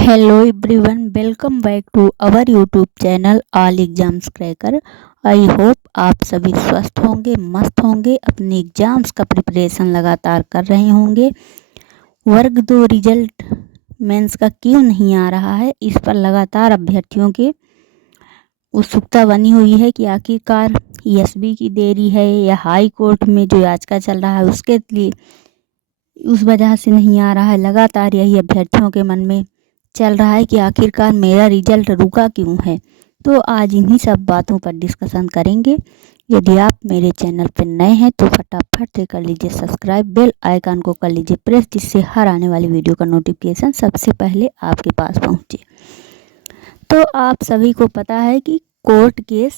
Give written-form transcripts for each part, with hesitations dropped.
Hello everyone, welcome back to our YouTube channel all exams cracker. I hope आप सभी स्वस्थ होंगे, मस्त होंगे, अपने एग्जाम्स का प्रिपरेशन लगातार कर रहे होंगे। वर्ग 2 रिजल्ट मेंस का क्यों नहीं आ रहा है, इस पर लगातार अभ्यर्थियों के उत्सुकता बनी हुई है कि आखिरकार एसबी की देरी है या हाई कोर्ट में जो याचिका चल रहा है उसके लिए उस वजह से नहीं आ रहा है। लगातार यही अभ्यर्थियों के मन में चल रहा है कि आखिरकार मेरा रिजल्ट रुका क्यों है। तो आज इन्हीं सब बातों पर डिस्कशन करेंगे। यदि आप मेरे चैनल पर नए हैं तो फटाफट से कर लीजिए सब्सक्राइब, बेल आइकन को कर लीजिए प्रेस, जिससे हर आने वाली वीडियो का नोटिफिकेशन सबसे पहले आपके पास पहुंचे। तो आप सभी को पता है कि कोर्ट केस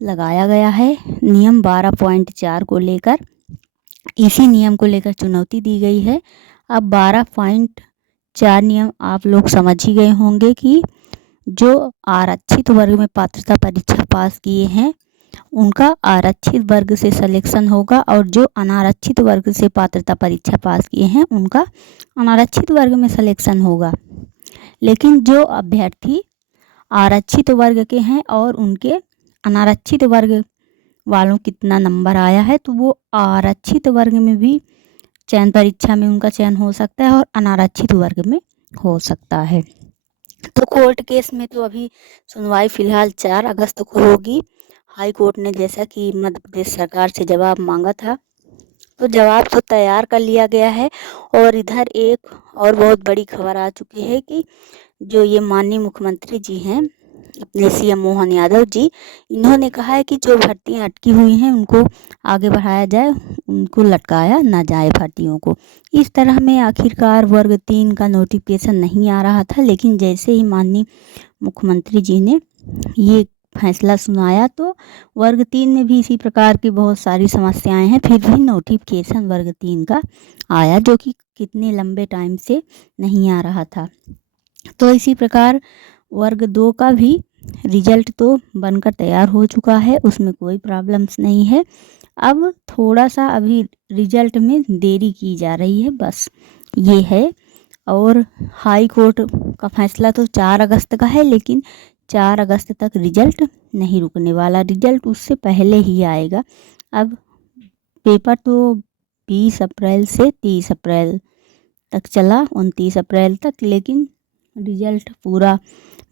लगाया गया है नियम 12.4 को लेकर। इसी नियम को लेकर चुनौती दी गई है। अब 12.4 नियम आप लोग समझ ही गए होंगे कि जो आरक्षित वर्ग में पात्रता परीक्षा पास किए हैं उनका आरक्षित वर्ग से सिलेक्शन होगा, और जो अनारक्षित वर्ग से पात्रता परीक्षा पास किए हैं उनका अनारक्षित वर्ग में सिलेक्शन होगा। लेकिन जो अभ्यर्थी आरक्षित वर्ग के हैं और उनके अनारक्षित वर्ग वालों कितना नंबर आया है, तो वो आरक्षित वर्ग में भी चयन परीक्षा में उनका चयन हो सकता है और अनारक्षित वर्ग में हो सकता है। तो कोर्ट केस में तो अभी सुनवाई फिलहाल 4 अगस्त को होगी। हाई कोर्ट ने जैसा कि मध्य प्रदेश सरकार से जवाब मांगा था, तो जवाब तो तैयार कर लिया गया है। और इधर एक और बहुत बड़ी खबर आ चुकी है कि जो ये माननीय मुख्यमंत्री जी हैं अपने सीएम मोहन यादव जी, इन्होंने कहा है कि जो भर्तियां अटकी हुई हैं उनको आगे बढ़ाया जाए, उनको लटकाया ना जाए भर्तियों को। इस तरह में आखिरकार वर्ग 3 का नोटिफिकेशन नहीं आ रहा था, लेकिन जैसे ही माननीय मुख्यमंत्री जी ने ये फैसला सुनाया तो वर्ग 3 में भी इसी प्रकार की बहुत सारी समस्याएं हैं, फिर भी नोटिफिकेशन वर्ग 3 का आया, जो कि कितने लंबे टाइम से नहीं आ रहा था। तो इसी प्रकार वर्ग 2 का भी रिजल्ट तो बनकर तैयार हो चुका है, उसमें कोई प्रॉब्लम्स नहीं है। अब थोड़ा सा अभी रिजल्ट में देरी की जा रही है, बस ये है। और हाई कोर्ट का फैसला तो 4 अगस्त का है, लेकिन 4 अगस्त तक रिजल्ट नहीं रुकने वाला, रिजल्ट उससे पहले ही आएगा। अब पेपर तो 20 अप्रैल से 30 अप्रैल तक चला, 29 अप्रैल तक, लेकिन रिजल्ट पूरा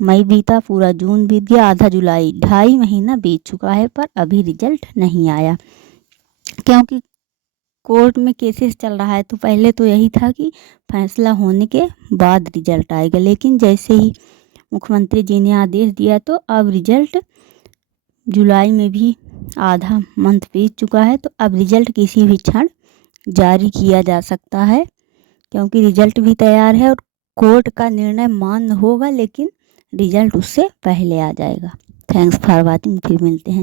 मई बीता, पूरा जून बीत गया, आधा जुलाई, 2.5 महीना बीत चुका है, पर अभी रिजल्ट नहीं आया। क्योंकि कोर्ट में केसेस चल रहा है, तो पहले तो यही था कि फैसला होने के बाद रिजल्ट आएगा, लेकिन जैसे ही मुख्यमंत्री जी ने आदेश दिया तो अब रिजल्ट जुलाई में भी आधा मंथ बीत चुका है, तो अब रिजल्ट किसी भी क्षण जारी किया जा सकता है, क्योंकि रिजल्ट भी तैयार है और कोर्ट का निर्णय मान्य होगा, लेकिन रिजल्ट उससे पहले आ जाएगा। थैंक्स फॉर वॉचिंग, फिर मिलते हैं।